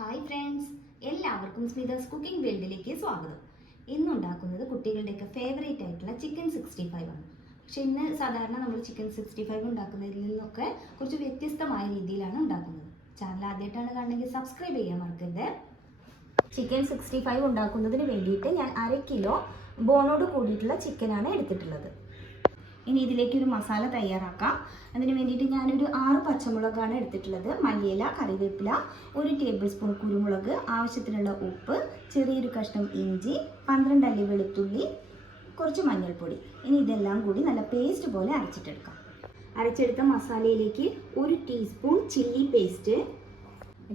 Hi friends, എല്ലാവർക്കും സ്മിതാസ് cooking വേൾഡിലേക്ക് സ്വാഗതം. ഇന്നുണ്ടാക്കുന്നത് കുട്ടികളുടെയൊക്കെ ഫേവറേറ്റ് ആയിട്ടുള്ള ചിക്കൻ 65 ആണ്. പക്ഷെ ഇന്ന് സാധാരണ നമ്മൾ ചിക്കൻ 65 ഉണ്ടാക്കുന്നതിൽ നിന്നൊക്കെ കുറച്ച് വ്യത്യസ്തമായ രീതിയിലാണ് ഉണ്ടാക്കുന്നത്. ചാനൽ ആദ്യമായിട്ടാണ് കാണണമെങ്കിൽ സബ്സ്ക്രൈബ് ചെയ്യാൻ മറക്കരുത്. ചിക്കൻ 65 ഉണ്ടാക്കുന്നതിന് വേണ്ടിയിട്ട് ഞാൻ 1/2 കിലോ ബോണോട് കൂടിയിട്ടുള്ള ചിക്കനാണ് എടുത്തിട്ടുള്ളത്. ഇനി ഇതിലേക്ക് ഒരു മസാല തയ്യാറാക്കാം. അതിന് വേണ്ടിയിട്ട് ഞാനൊരു 6 പച്ചമുളകാണ് എടുത്തിട്ടുള്ളത്. മല്ലിയില, കറിവേപ്പില, 1 ടേബിൾ സ്പൂൺ കുരുമുളക്, ആവശ്യത്തിനുള്ള ഉപ്പ്, ചെറിയൊരു കഷ്ണം ഇഞ്ചി, 12 അല്ലി വെളുത്തുള്ളി, കുറച്ച് മഞ്ഞൾപ്പൊടി. ഇനി ഇതെല്ലാം കൂടി നല്ല പേസ്റ്റ് പോലെ അരച്ചിട്ടെടുക്കാം. അരച്ചെടുത്ത മസാലയിലേക്ക് 1 teaspoon chilli paste,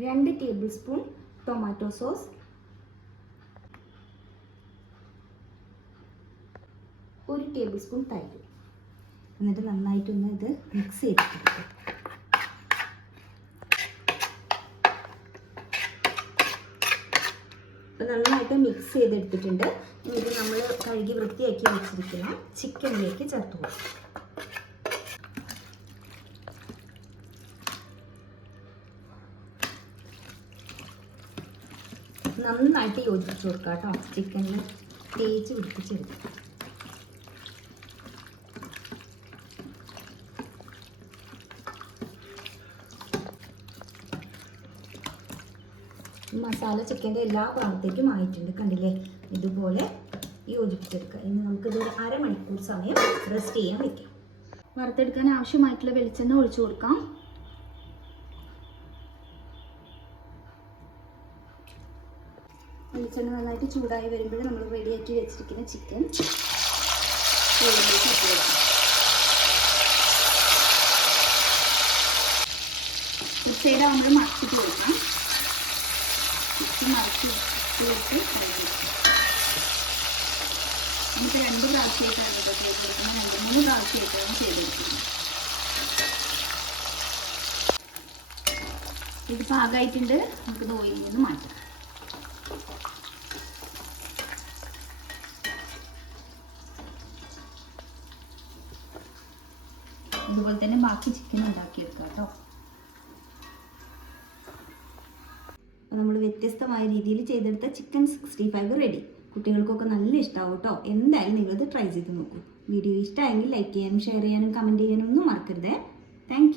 2 table spoon tomato sauce, 1 table spoon തൈര്. എന്നിട്ട് നന്നായിട്ടൊന്ന് ഇത് മിക്സ് ചെയ്തിട്ടുണ്ട്. ഇപ്പം നന്നായിട്ട് മിക്സ് ചെയ്തെടുത്തിട്ടുണ്ട്. ഇനി ഇത് നമ്മൾ കഴുകി വൃത്തിയാക്കി വെച്ചിരിക്കുന്ന ചിക്കനിലേക്ക് ചേർത്ത് കൊടുക്കും. നന്നായിട്ട് യോജിപ്പിച്ച് കൊടുക്കാം കേട്ടോ. ചിക്കനിൽ തേച്ച് പിടിപ്പിച്ചെടുക്കാം. മസാല ചിക്കൻ്റെ എല്ലാ ഭാഗത്തേക്കും ആയിട്ടുണ്ട്, കണ്ടില്ലേ? ഇതുപോലെ യോജിപ്പിച്ചെടുക്കുക. ഇനി നമുക്കിത് ഒരു അരമണിക്കൂർ സമയം റെസ്റ്റ് ചെയ്യാൻ വെക്കാം. വറുത്തെടുക്കാൻ ആവശ്യമായിട്ടുള്ള വെളിച്ചെണ്ണ ഒഴിച്ചു കൊടുക്കാം. വെളിച്ചെണ്ണ നന്നായിട്ട് ചൂടായി വരുമ്പോൾ നമ്മൾ റെഡിയാക്കി വെച്ചിരിക്കുന്ന ചിക്കൻ ഇട്ട് കൊടുക്കാം. ഒരു സൈഡ് നമ്മൾ മറച്ചിട്ട് കൊടുക്കാം. മറച്ച് ചേർത്ത് നമുക്ക് 2 പ്രാവശ്യമായിട്ടാണ് ഇത് ചെയ്തെടുക്കുന്നത്. 2-3 പ്രാവശ്യമായിട്ടാണ് ചെയ്തെടുക്കുന്നത്. ഇത് പാകമായിട്ടുണ്ട്. നമുക്കിത് ഓയിലിൽ നിന്ന് മാറ്റാം. ഇതുപോലെ തന്നെ ബാക്കി ചിക്കൻ ഉണ്ടാക്കിയെടുക്കാം കേട്ടോ. നമ്മൾ വ്യത്യസ്തമായ രീതിയിൽ ചെയ്തെടുത്ത ചിക്കൻ 65 റെഡി. കുട്ടികൾക്കൊക്കെ നല്ല ഇഷ്ടമാവും കേട്ടോ. എന്തായാലും നിങ്ങളിത് ട്രൈ ചെയ്ത് നോക്കൂ. വീഡിയോ ഇഷ്ടമായെങ്കിൽ ലൈക്ക് ചെയ്യാനും ഷെയർ ചെയ്യാനും കമൻറ്റ് ചെയ്യാനും ഒന്നും മറക്കരുത്. താങ്ക്